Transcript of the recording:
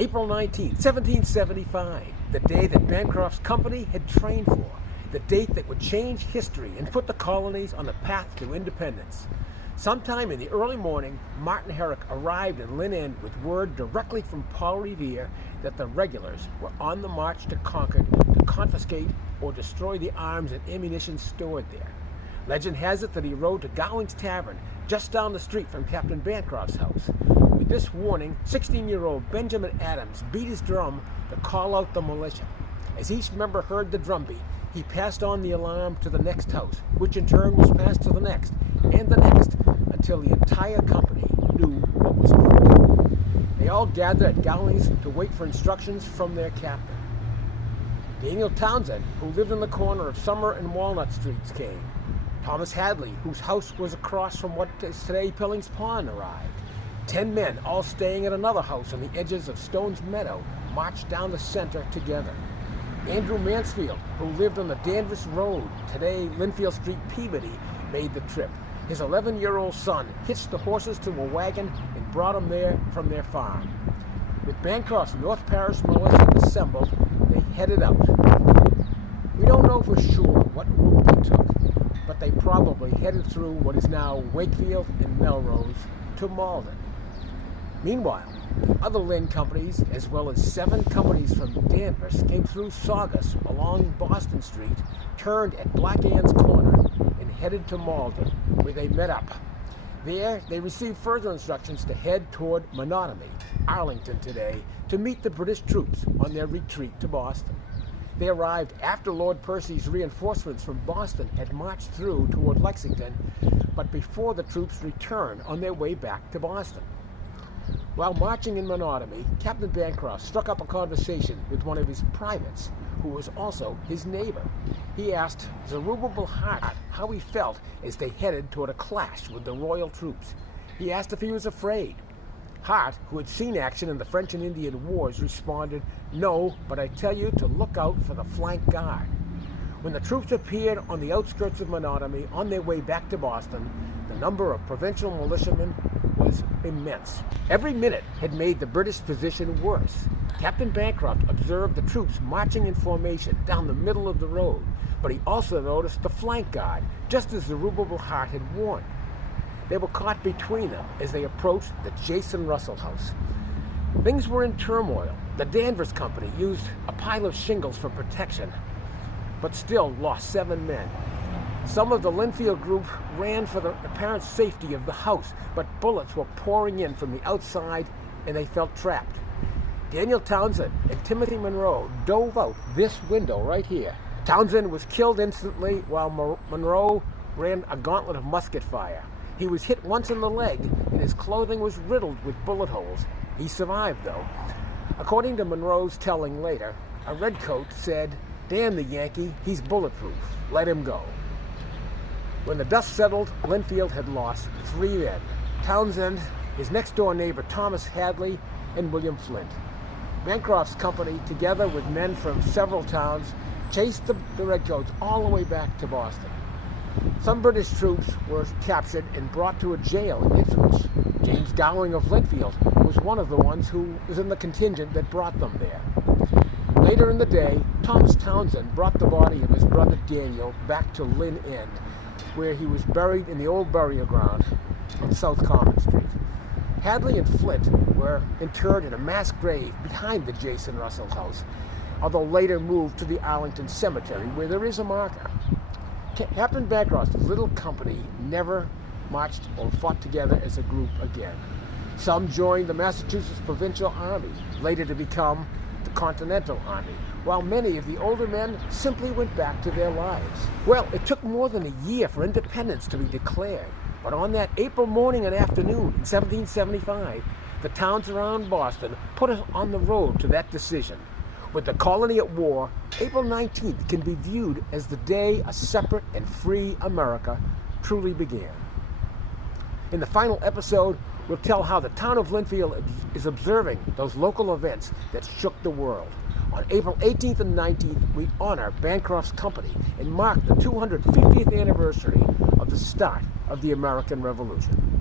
April 19th, 1775, the day that Bancroft's company had trained for, the date that would change history and put the colonies on the path to independence. Sometime in the early morning, Martin Herrick arrived in Lynn End with word directly from Paul Revere that the regulars were on the march to Concord to confiscate or destroy the arms and ammunition stored there. Legend has it that he rode to Gowling's Tavern, just down the street from Captain Bancroft's house. With this warning, 16-year-old Benjamin Adams beat his drum to call out the militia. As each member heard the drumbeat, he passed on the alarm to the next house, which in turn was passed to the next, and the next, until the entire company knew what was afoot. They all gathered at Gowling's to wait for instructions from their captain. Daniel Townsend, who lived in the corner of Summer and Walnut Streets, came. Thomas Hadley, whose house was across from what is today Pillings Pond, arrived. 10 men, all staying at another house on the edges of Stone's Meadow, marched down the center together. Andrew Mansfield, who lived on the Danvers Road, today Lynnfield Street, Peabody, made the trip. His 11-year-old son hitched the horses to a wagon and brought them there from their farm. With Bancroft's North Parish militia assembled, they headed out. We don't know for sure what route they took, but they probably headed through what is now Wakefield and Melrose to Malden. Meanwhile, the other Lynn companies, as well as 7 companies from Danvers, came through Saugus along Boston Street, turned at Black Ann's Corner, and headed to Malden, where they met up. There, they received further instructions to head toward Menotomy, Arlington today, to meet the British troops on their retreat to Boston. They arrived after Lord Percy's reinforcements from Boston had marched through toward Lexington, but before the troops returned on their way back to Boston. While marching in Menotomy, Captain Bancroft struck up a conversation with one of his privates, who was also his neighbor. He asked Zerubbabel Hart how he felt as they headed toward a clash with the royal troops. He asked if he was afraid. Hart, who had seen action in the French and Indian Wars, responded, "No, but I tell you to look out for the flank guard." When the troops appeared on the outskirts of Menotomy on their way back to Boston, the number of provincial militiamen was immense. Every minute had made the British position worse. Captain Bancroft observed the troops marching in formation down the middle of the road, but he also noticed the flank guard, just as Zerubbabel Hart had warned. They were caught between them as they approached the Jason Russell house. Things were in turmoil. The Danvers Company used a pile of shingles for protection, but still lost 7 men. Some of the Lynnfield group ran for the apparent safety of the house, but bullets were pouring in from the outside and they felt trapped. Daniel Townsend and Timothy Monroe dove out this window right here. Townsend was killed instantly while Monroe ran a gauntlet of musket fire. He was hit once in the leg and his clothing was riddled with bullet holes. He survived though. According to Monroe's telling later, a redcoat said, "Damn the Yankee, he's bulletproof. Let him go." When the dust settled, Lynnfield had lost 3 men: Townsend, his next-door neighbor Thomas Hadley, and William Flint. Bancroft's company, together with men from several towns, chased the redcoats all the way back to Boston. Some British troops were captured and brought to a jail in Ipswich. James Gowling of Lynnfield was one of the ones who was in the contingent that brought them there. Later in the day, Thomas Townsend brought the body of his brother Daniel back to Lynn End, where he was buried in the old burial ground on South Common Street. Hadley and Flint were interred in a mass grave behind the Jason Russell house, although later moved to the Arlington Cemetery, where there is a marker. Captain Bancroft's little company never marched or fought together as a group again. Some joined the Massachusetts Provincial Army, later to become the Continental Army, while many of the older men simply went back to their lives. Well, it took more than a year for independence to be declared, but on that April morning and afternoon in 1775, the towns around Boston put us on the road to that decision. With the colony at war, April 19th can be viewed as the day a separate and free America truly began. In the final episode, we'll tell how the town of Lynnfield is observing those local events that shook the world. On April 18th and 19th, we honor Bancroft's company and mark the 250th anniversary of the start of the American Revolution.